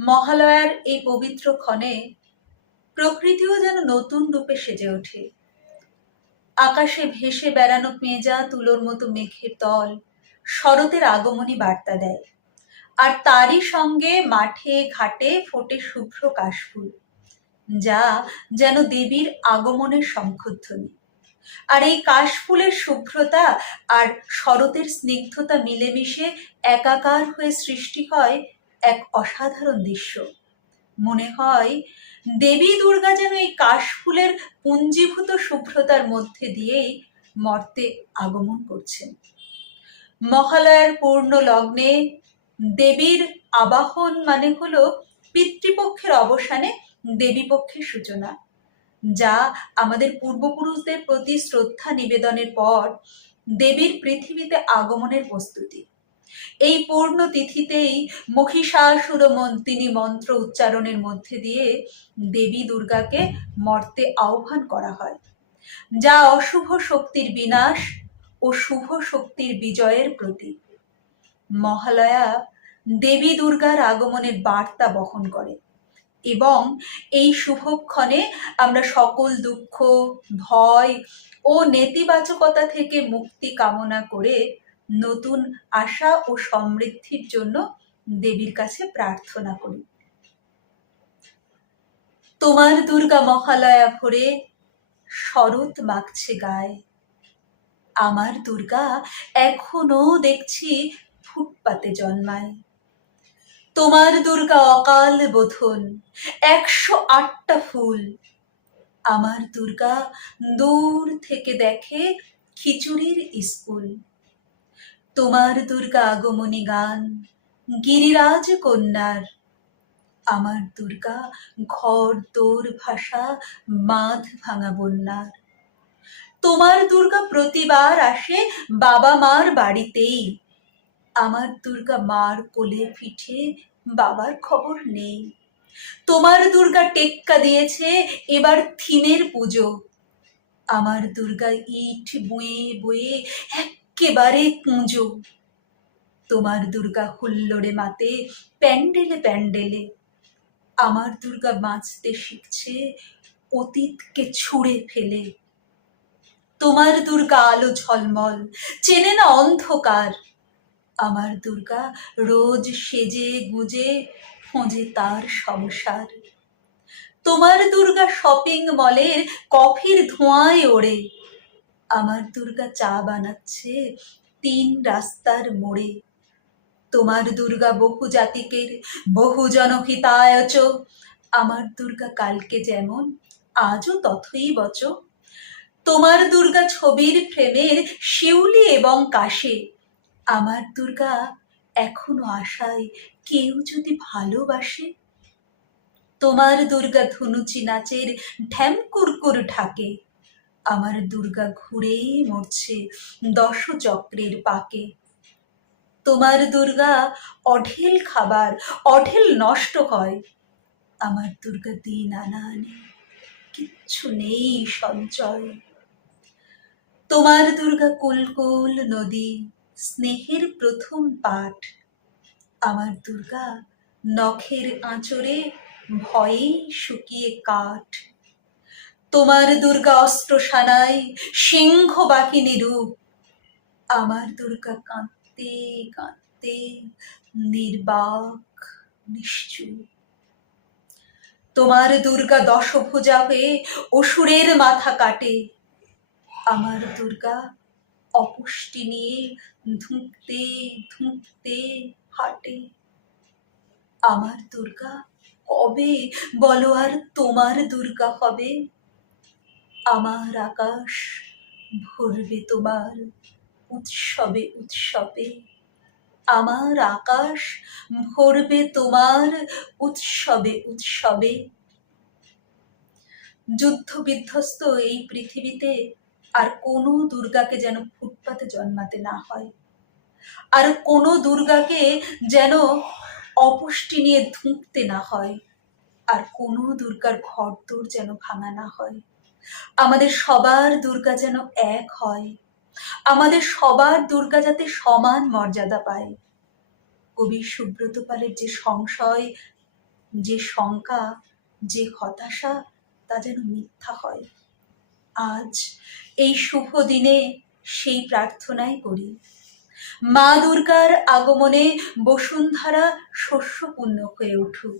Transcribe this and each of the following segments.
মহালয়ার এই পবিত্র ক্ষণে প্রকৃতিও যেন নতুন রূপে সেজে ওঠে। আকাশে ভেসে বেড়ানো পেঁজা তুলোর মতো মেঘের দল শরতের আগমনী বার্তা দেয়। আর তারই সঙ্গে মাঠে ঘাটে ফোটে শুভ্র কাশফুল, যা যেন দেবীর আগমনের শঙ্খধ্বনি। আর এই কাশফুলের শুভ্রতা আর শরতের স্নিগ্ধতা মিলেমিশে একাকার হয়ে সৃষ্টি হয় এক অসাধারণ দৃশ্য। মনে হয় দেবী দুর্গা যেন এই কাশফুলের পুঞ্জীভূত শুভ্রতার মধ্যে দিয়েই মর্তে আগমন করছেন। মহালয়ার পূর্ণ লগ্নে দেবীর আবাহন মানে হলো পিতৃপক্ষের অবসানে দেবীপক্ষের সূচনা, যা আমাদের পূর্বপুরুষদের প্রতি শ্রদ্ধা নিবেদনের পর দেবীর পৃথিবীতে আগমনের প্রস্তুতি। এই পূর্ণ তিথিতেই মহিষাসুর তিনি মন্ত্র উচ্চারণের মধ্যে দিয়ে দেবী দুর্গাকে মর্তে আহ্বান করা হয়, যা অশুভ শক্তির বিনাশ ও শুভ শক্তির বিজয়ের প্রতীক। মহালয়া দেবী দুর্গার আগমনের বার্তা বহন করে এবং এই শুভক্ষণে আমরা সকল দুঃখ, ভয় ও নেতিবাচকতা থেকে মুক্তি কামনা করে নতুন আশা ও সমৃদ্ধির জন্য দেবীর কাছে প্রার্থনা করি। তোমার দুর্গা মহালয়া ভরে শরৎ মাখছে গায়ে, আমার দুর্গা এখনো দেখছি ফুটপাতে জন্মায়। তোমার দুর্গা অকাল বোধন 108টা ফুল, আমার দুর্গা দূর থেকে দেখে খিচুড়ির স্কুল। তোমার দুর্গা আগমনী গান গিরিরাজ কন্যার, আমার দুর্গা ঘর দোর ভাষা বাঁধ ভাঙা বন্যার। তোমার দুর্গা প্রতিবার আসে বাবা মার বাড়িতেই, আমার দুর্গা মার কোলে পিঠে বাবার খবর নেই। তোমার দুর্গা টেক্কা দিয়েছে এবার থিমের পুজো, আমার দুর্গা ইট বয়ে বয়ে একেবারে কুঁজো। তোমার দুর্গা হুল্লোড়ে মাতে প্যান্ডেলে প্যান্ডেলে, আমার দুর্গা বাঁচতে শিখছে অতীতকে ছুঁড়ে ফেলে। তোমার দুর্গা আলো ঝলমল, চেনে না অন্ধকার, আমার দুর্গা রোজ সেজে গুজে খোঁজে তার সংসার। তোমার দুর্গা শপিং মলের কফির ধোঁয়ায় ওড়ে, আমার দুর্গা চা বানাচ্ছে 3 রাস্তার মোড়ে। তোমার দুর্গা বহু জাতিকের বহু জনহিতায়চ, আমার দুর্গা কালকে যেমন আজও তথই বচ। তোমার দুর্গা ছবির ফ্রেমের শিউলি এবং কাশে, আমার দুর্গা এখনো আশায় কেউ যদি ভালোবাসে। তোমার দুর্গা ধনুচি নাচের ঢ্যাম কুরকুর ঢাকে, আমার দুর্গা ঘুরেই মরছে 10 চক্রের পাকে। তোমার দুর্গা অঢেল খাবার অঢেল নষ্ট হয়, আমার দুর্গা দিন আনা আনে কিচ্ছু নেই সঞ্চয়। তোমার দুর্গা কুলকুল নদী স্নেহের প্রথম পাঠ, আমার দুর্গা নখের আঁচড়ে ভয়েই শুকিয়ে কাঠ। তোমার দুর্গা অস্ত্র সানাই সিংহ বাহিনী রূপ, আমার দুর্গা কাঁদতে কাঁদতে নির্বাক নিশ্চুপ। তোমার দুর্গা দশভুজা হয়ে অসুরের মাথা কাটে, আমার দুর্গা অপুষ্টি নিয়ে ধুঁকতে ধুঁকতে হাঁটে। আমার দুর্গা কবে বলো আর তোমার দুর্গা হবে, আমার আকাশ ভরবে তোমার উৎসবে উৎসবে, আমার আকাশ ভরবে তোমার উৎসবে উৎসবে। যুদ্ধ বিধ্বস্ত এই পৃথিবীতে আর কোনো দুর্গাকে যেন ফুটপাতে জন্মাতে না হয়, আর কোনো দুর্গাকে যেন অপুষ্টি নিয়ে ধুঁকতে না হয়, আর কোনো দুর্গার ঘরদোর যেন ভাঙা না হয়। আমাদের সবার দুর্গা যেন এক হয়, আমাদের সবার দুর্গা যাতে সমান মর্যাদা পায়। কবি সুব্রত পালের যে সংশয় যে শঙ্কা, যে হতাশা, তা যেন মিথ্যা হয়। আজ এই শুভ দিনে সেই প্রার্থনাই করি, মা দুর্গার আগমনে বসুন্ধরা শস্যপূর্ণ হয়ে উঠুক,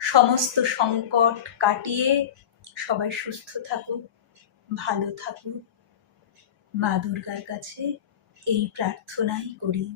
সমস্ত সংকট কাটিয়ে সবাই সুস্থ থাকুক, ভালো থাকুক। মা দুর্গার কাছে এই প্রার্থনাই করি।